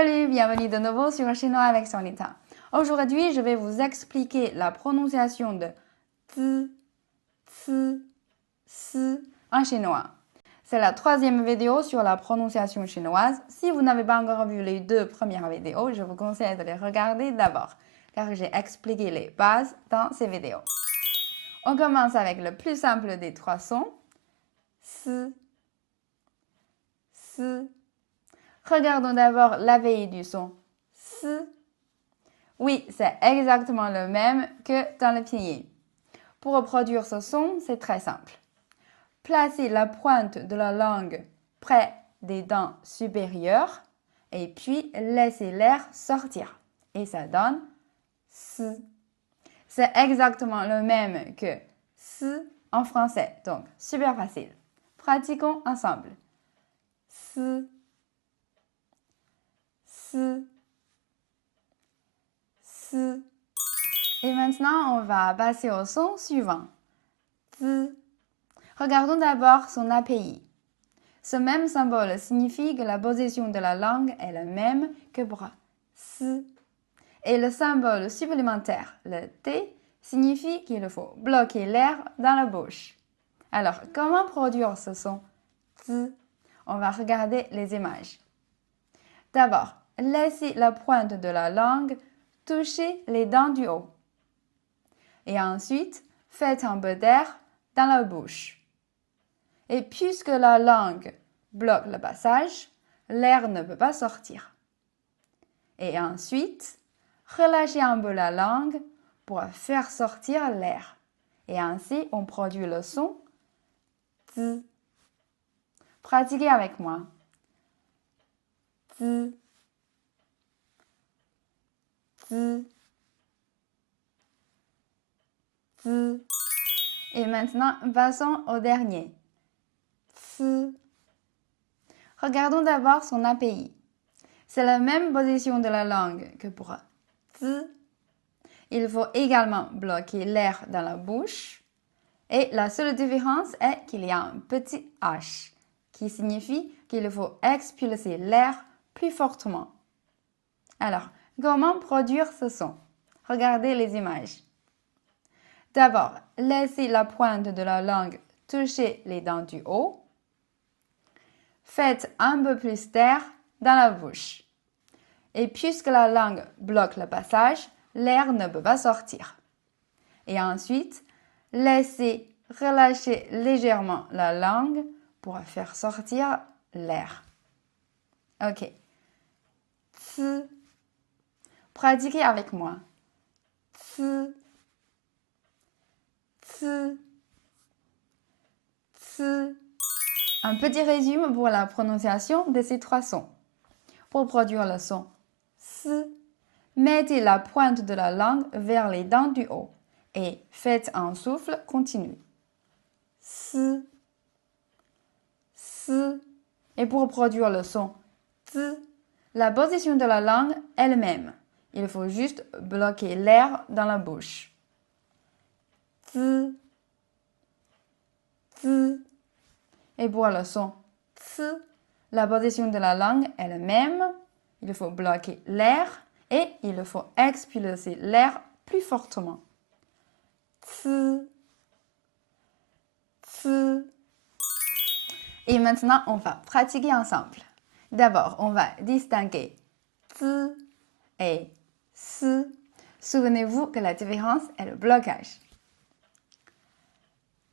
Salut, bienvenue de nouveau sur Chinois avec Sonita. Aujourd'hui, je vais vous expliquer la prononciation de zi, ci, si en chinois. C'est la troisième vidéo sur la prononciation chinoise. Si vous n'avez pas encore vu les deux premières vidéos, je vous conseille de les regarder d'abord, car j'ai expliqué les bases dans ces vidéos. On commence avec le plus simple des trois sons, si, si. Regardons d'abord la veille du son si. Oui, c'est exactement le même que dans le pinyin. Pour reproduire ce son, c'est très simple. Placez la pointe de la langue près des dents supérieures et puis laissez l'air sortir. Et ça donne si. C'est exactement le même que si en français, donc super facile. Pratiquons ensemble. Si. Si. Si. Et maintenant, on va passer au son suivant. Zi. Regardons d'abord son API. Ce même symbole signifie que la position de la langue est la même que pour si. Et le symbole supplémentaire, le T, signifie qu'il faut bloquer l'air dans la bouche. Alors, comment produire ce son zi? On va regarder les images. D'abord, laissez la pointe de la langue toucher les dents du haut. Et ensuite, faites un peu d'air dans la bouche. Et puisque la langue bloque le passage, l'air ne peut pas sortir. Et ensuite, relâchez un peu la langue pour faire sortir l'air. Et ainsi, on produit le son zi. Pratiquez avec moi. Zi. Zi. Zi. Et maintenant, passons au dernier. Si. Regardons d'abord son API. C'est la même position de la langue que pour zi. Il faut également bloquer l'air dans la bouche. Et la seule différence est qu'il y a un petit H, qui signifie qu'il faut expulser l'air plus fortement. Alors, comment produire ce son? Regardez les images. D'abord, laissez la pointe de la langue toucher les dents du haut. Faites un peu plus d'air dans la bouche. Et puisque la langue bloque le passage, l'air ne peut pas sortir. Et ensuite, laissez relâcher légèrement la langue pour faire sortir l'air. Ok. Zi. Pratiquez avec moi. Zi. Zi. Zi. Un petit résumé pour la prononciation de ces trois sons. Pour produire le son si, mettez la pointe de la langue vers les dents du haut et faites un souffle continu. Si, si. Et pour produire le son zi, la position de la langue est la même. Il faut juste bloquer l'air dans la bouche. Zi, zi. Et pour le son zi, la position de la langue est la même. Il faut bloquer l'air et il faut expulser l'air plus fortement. Zi, zi. Et maintenant, on va pratiquer ensemble. D'abord, on va distinguer zi et si. Souvenez-vous que la différence est le blocage.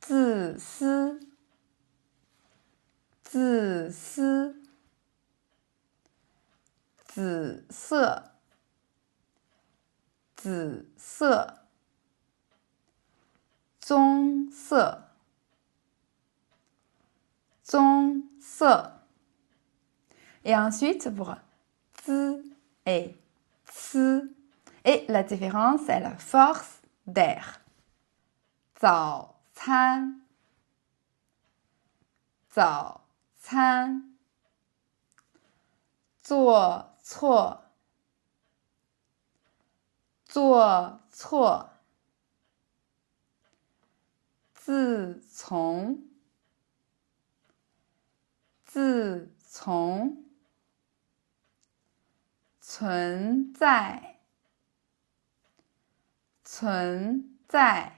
Zi, si. Zi, si. 紫色，紫色，棕色，棕色。Et ensuite pour zi et ci. Et la différence est la force d'air. 早餐，早餐。做错，做错。自从，自从。存在存在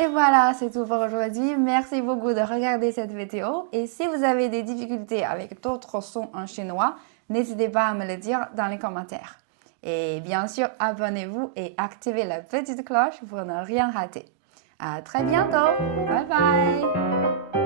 Et voilà, c'est tout pour aujourd'hui. Merci beaucoup de regarder cette vidéo. Et si vous avez des difficultés avec d'autres sons en chinois, n'hésitez pas à me le dire dans les commentaires. Et bien sûr, abonnez-vous et activez la petite cloche pour ne rien rater. À très bientôt. Bye bye.